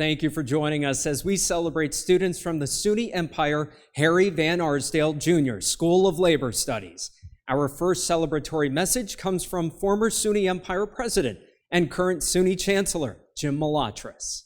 Thank you for joining us as we celebrate students from the SUNY Empire Harry Van Arsdale Jr. School of Labor Studies. Our first celebratory message comes from former SUNY Empire president and current SUNY Chancellor, Jim Malatras.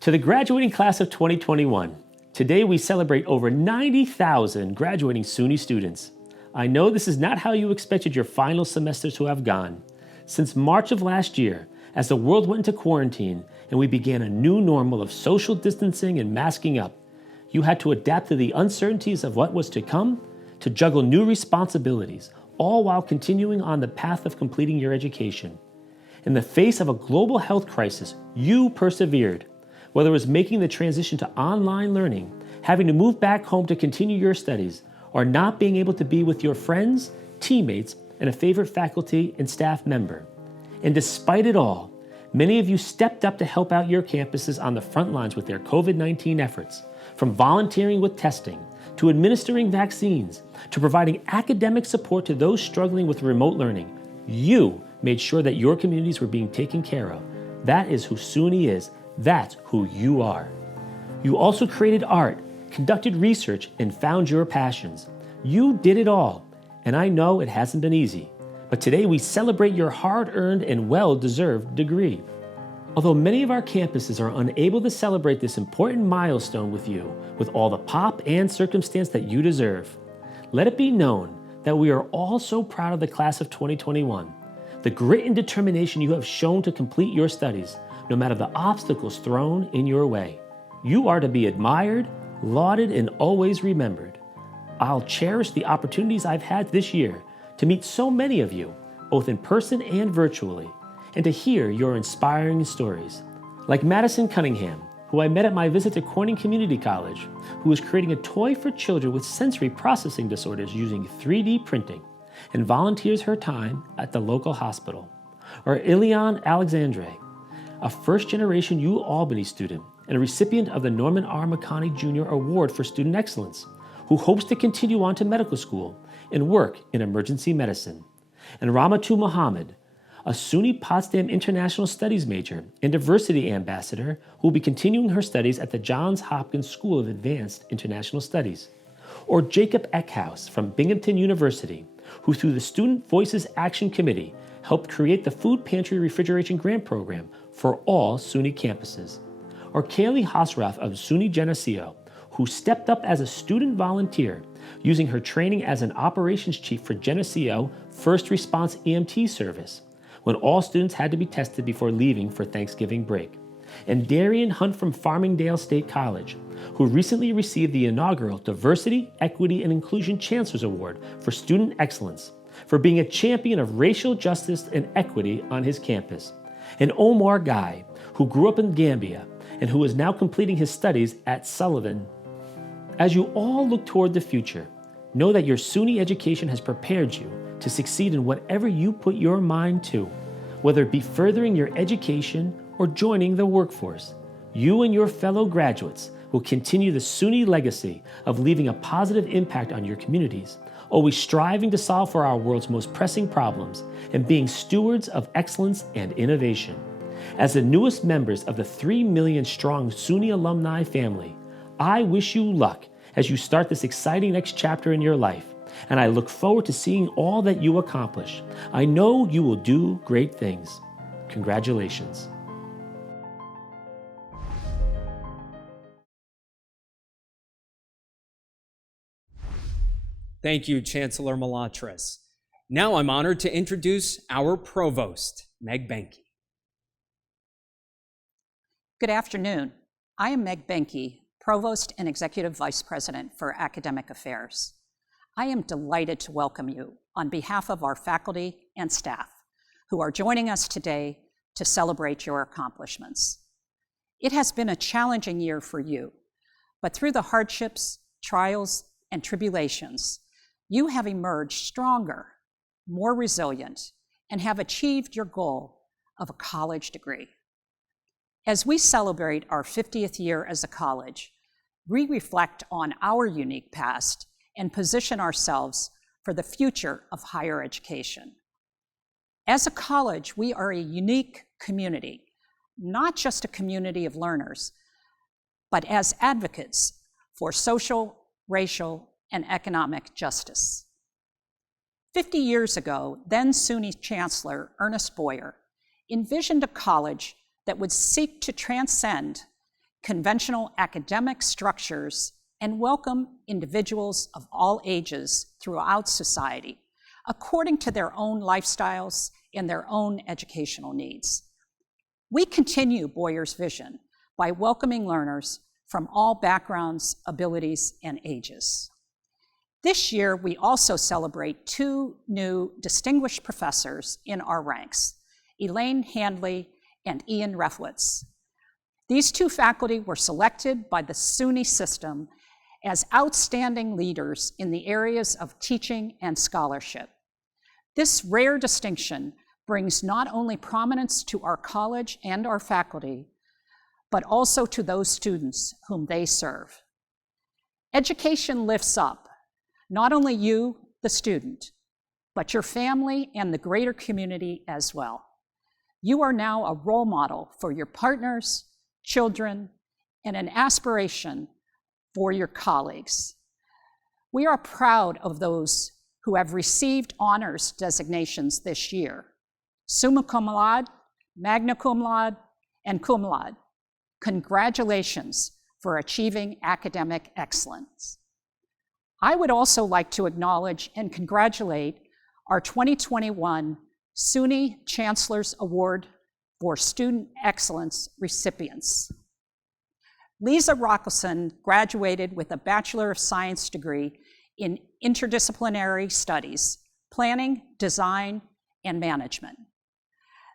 To the graduating class of 2021, today we celebrate over 90,000 graduating SUNY students. I know this is not how you expected your final semesters to have gone. Since March of last year, as the world went into quarantine and we began a new normal of social distancing and masking up, you had to adapt to the uncertainties of what was to come, to juggle new responsibilities, all while continuing on the path of completing your education. In the face of a global health crisis, you persevered. Whether it was making the transition to online learning, having to move back home to continue your studies, or not being able to be with your friends, teammates, and a favorite faculty and staff member. And despite it all, many of you stepped up to help out your campuses on the front lines with their COVID-19 efforts, from volunteering with testing, to administering vaccines, to providing academic support to those struggling with remote learning. You made sure that your communities were being taken care of. That is who SUNY is. That's who you are. You also created art, conducted research, and found your passions. You did it all, and I know it hasn't been easy. But today we celebrate your hard-earned and well-deserved degree. Although many of our campuses are unable to celebrate this important milestone with you with all the pomp and circumstance that you deserve, let it be known that we are all so proud of the class of 2021, the grit and determination you have shown to complete your studies, no matter the obstacles thrown in your way. You are to be admired, lauded, and always remembered. I'll cherish the opportunities I've had this year to meet so many of you, both in person and virtually, and to hear your inspiring stories. Like Madison Cunningham, who I met at my visit to Corning Community College, who is creating a toy for children with sensory processing disorders using 3D printing, and volunteers her time at the local hospital. Or Ilian Alexandre, a first-generation UAlbany student and a recipient of the Norman R. McConney Jr. Award for Student Excellence, who hopes to continue on to medical school and work in emergency medicine. And Ramatu Muhammad, a SUNY Potsdam International Studies major and diversity ambassador who will be continuing her studies at the Johns Hopkins School of Advanced International Studies. Or Jacob Eckhouse from Binghamton University, who through the Student Voices Action Committee helped create the Food Pantry Refrigeration Grant Program for all SUNY campuses. Or Kaylee Hosrath of SUNY Geneseo, who stepped up as a student volunteer, using her training as an operations chief for Geneseo First Response EMT service, when all students had to be tested before leaving for Thanksgiving break. And Darian Hunt from Farmingdale State College, who recently received the inaugural Diversity, Equity, and Inclusion Chancellor's Award for Student Excellence, for being a champion of racial justice and equity on his campus. And Omar Guy, who grew up in Gambia and who is now completing his studies at Sullivan. As you all look toward the future, know that your SUNY education has prepared you to succeed in whatever you put your mind to, whether it be furthering your education or joining the workforce. You and your fellow graduates will continue the SUNY legacy of leaving a positive impact on your communities, always striving to solve for our world's most pressing problems and being stewards of excellence and innovation. As the newest members of the 3 million strong SUNY alumni family, I wish you luck as you start this exciting next chapter in your life, and I look forward to seeing all that you accomplish. I know you will do great things. Congratulations. Thank you, Chancellor Malatras. Now I'm honored to introduce our provost, Meg Benke. Good afternoon. I am Meg Benke, Provost and Executive Vice President for Academic Affairs. I am delighted to welcome you on behalf of our faculty and staff who are joining us today to celebrate your accomplishments. It has been a challenging year for you, but through the hardships, trials, and tribulations, you have emerged stronger, more resilient, and have achieved your goal of a college degree. As we celebrate our 50th year as a college, we reflect on our unique past and position ourselves for the future of higher education. As a college, we are a unique community, not just a community of learners, but as advocates for social, racial, and economic justice. 50 years ago, then SUNY Chancellor Ernest Boyer envisioned a college that would seek to transcend conventional academic structures and welcome individuals of all ages throughout society, according to their own lifestyles and their own educational needs. We continue Boyer's vision by welcoming learners from all backgrounds, abilities, and ages. This year, we also celebrate two new distinguished professors in our ranks, Elaine Handley and Ian Refwitz. These two faculty were selected by the SUNY system as outstanding leaders in the areas of teaching and scholarship. This rare distinction brings not only prominence to our college and our faculty, but also to those students whom they serve. Education lifts up not only you, the student, but your family and the greater community as well. You are now a role model for your partners, children, and an aspiration for your colleagues. We are proud of those who have received honors designations this year: summa cum laude, magna cum laude, and cum laude. Congratulations for achieving academic excellence. I would also like to acknowledge and congratulate our 2021 SUNY Chancellor's Award for Student Excellence recipients. Lisa Rockelson graduated with a Bachelor of Science degree in Interdisciplinary Studies, Planning, Design, and Management.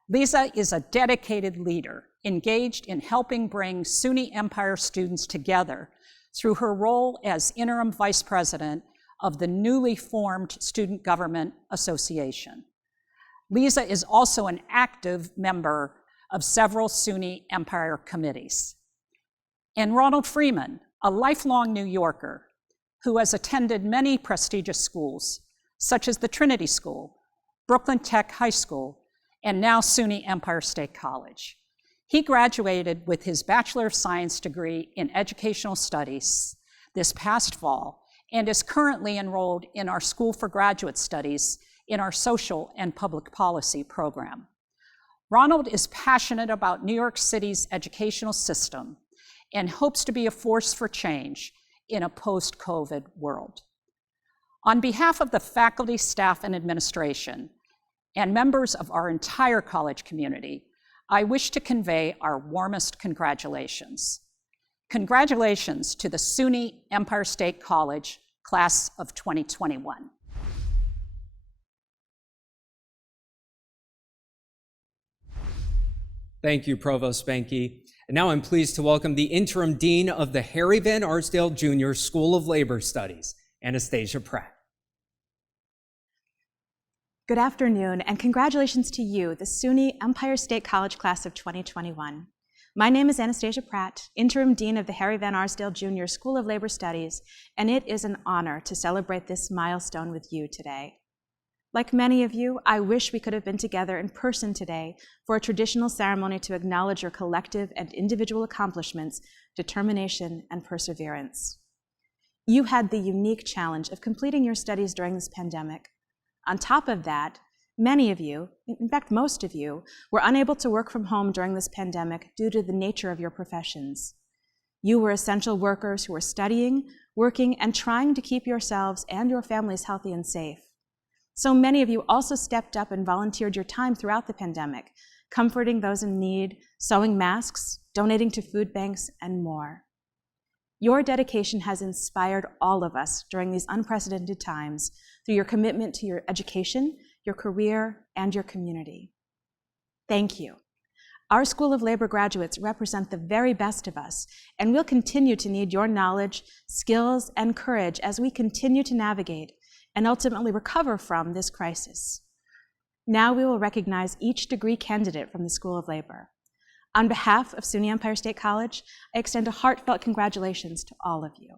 Lisa is a dedicated leader engaged in helping bring SUNY Empire students together through her role as interim vice president of the newly formed Student Government Association. Lisa is also an active member of several SUNY Empire committees. And Ronald Freeman, a lifelong New Yorker who has attended many prestigious schools, such as the Trinity School, Brooklyn Tech High School, and now SUNY Empire State College. He graduated with his Bachelor of Science degree in Educational Studies this past fall and is currently enrolled in our School for Graduate Studies in our Social and Public Policy program. Ronald is passionate about New York City's educational system and hopes to be a force for change in a post-COVID world. On behalf of the faculty, staff, and administration, and members of our entire college community, I wish to convey our warmest congratulations. Congratulations to the SUNY Empire State College class of 2021. Thank you, Provost Benke. And now I'm pleased to welcome the Interim Dean of the Harry Van Arsdale Jr. School of Labor Studies, Anastasia Pratt. Good afternoon, and congratulations to you, the SUNY Empire State College class of 2021. My name is Anastasia Pratt, Interim Dean of the Harry Van Arsdale Jr. School of Labor Studies, and it is an honor to celebrate this milestone with you today. Like many of you, I wish we could have been together in person today for a traditional ceremony to acknowledge your collective and individual accomplishments, determination, and perseverance. You had the unique challenge of completing your studies during this pandemic. On top of that, many of you, in fact, most of you, were unable to work from home during this pandemic due to the nature of your professions. You were essential workers who were studying, working, and trying to keep yourselves and your families healthy and safe. So many of you also stepped up and volunteered your time throughout the pandemic, comforting those in need, sewing masks, donating to food banks, and more. Your dedication has inspired all of us during these unprecedented times through your commitment to your education, your career, and your community. Thank you. Our School of Labor graduates represent the very best of us, and we'll continue to need your knowledge, skills, and courage as we continue to navigate and ultimately recover from this crisis. Now we will recognize each degree candidate from the School of Labor. On behalf of SUNY Empire State College, I extend a heartfelt congratulations to all of you.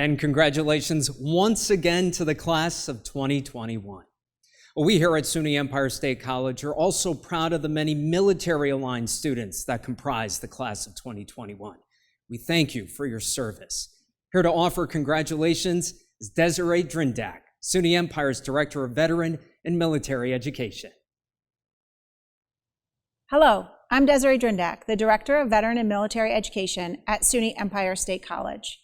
And congratulations once again to the class of 2021. We here at SUNY Empire State College are also proud of the many military-aligned students that comprise the class of 2021. We thank you for your service. Here to offer congratulations is Desiree Drindak, SUNY Empire's Director of Veteran and Military Education. Hello, I'm Desiree Drindak, the Director of Veteran and Military Education at SUNY Empire State College.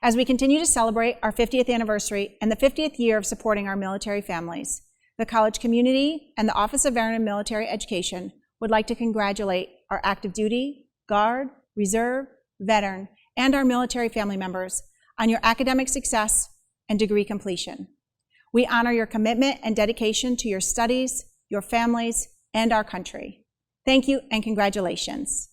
As we continue to celebrate our 50th anniversary and the 50th year of supporting our military families, the college community and the Office of Veteran and Military Education would like to congratulate our active duty, Guard, Reserve, Veteran, and our military family members on your academic success and degree completion. We honor your commitment and dedication to your studies, your families, and our country. Thank you and congratulations.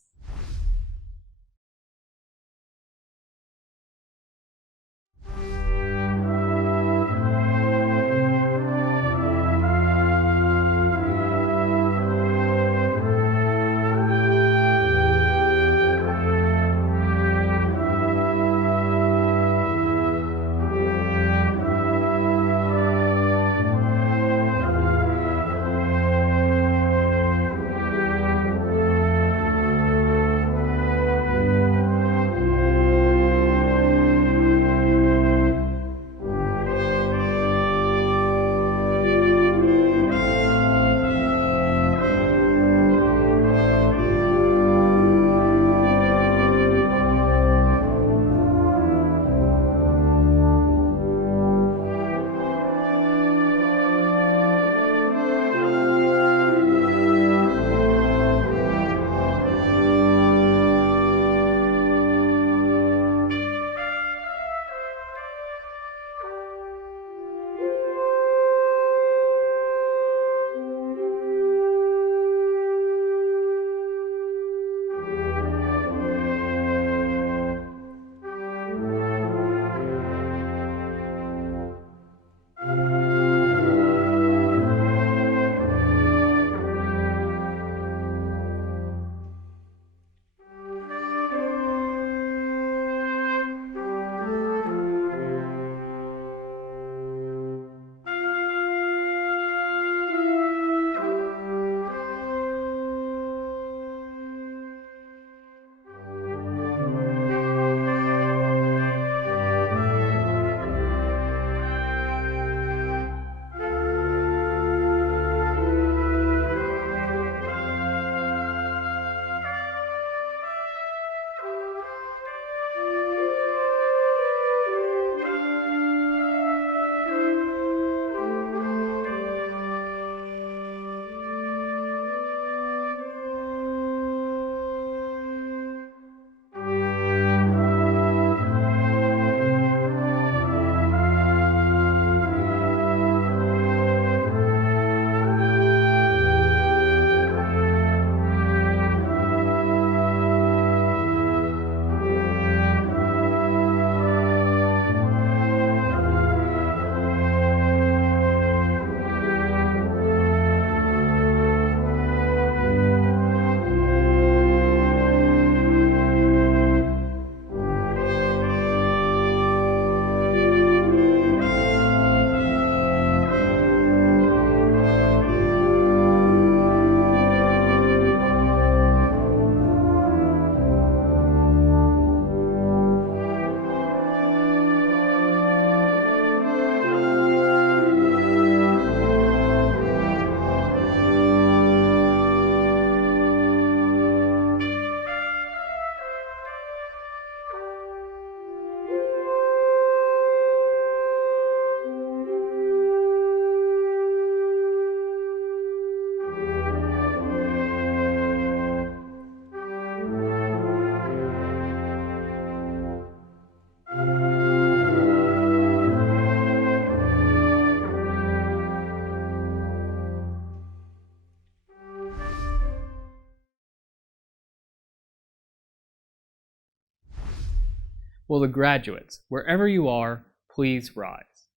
Will the graduates, wherever you are, please rise.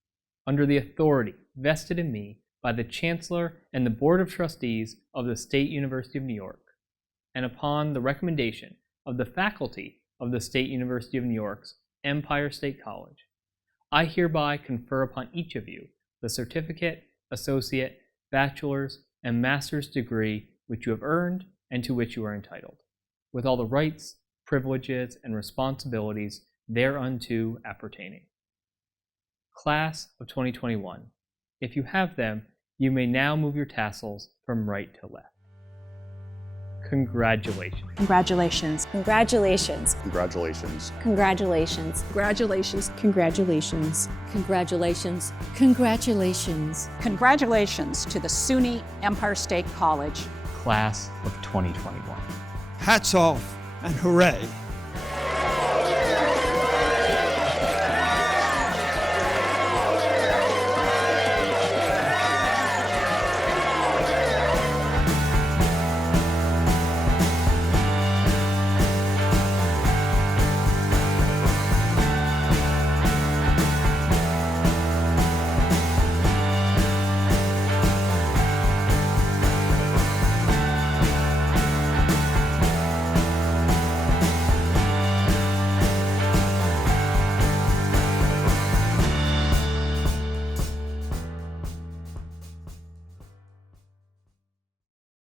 Under the authority vested in me by the Chancellor and the Board of Trustees of the State University of New York, and upon the recommendation of the faculty of the State University of New York's Empire State College, I hereby confer upon each of you the certificate, associate, bachelor's, and master's degree which you have earned and to which you are entitled, with all the rights, privileges, and responsibilities thereunto appertaining. Class of 2021. If you have them, you may now move your tassels from right to left. Congratulations. Congratulations. Congratulations. Congratulations. Congratulations. Congratulations. Congratulations. Congratulations. Congratulations. Congratulations to the SUNY Empire State College. Class of 2021. Hats off and hooray!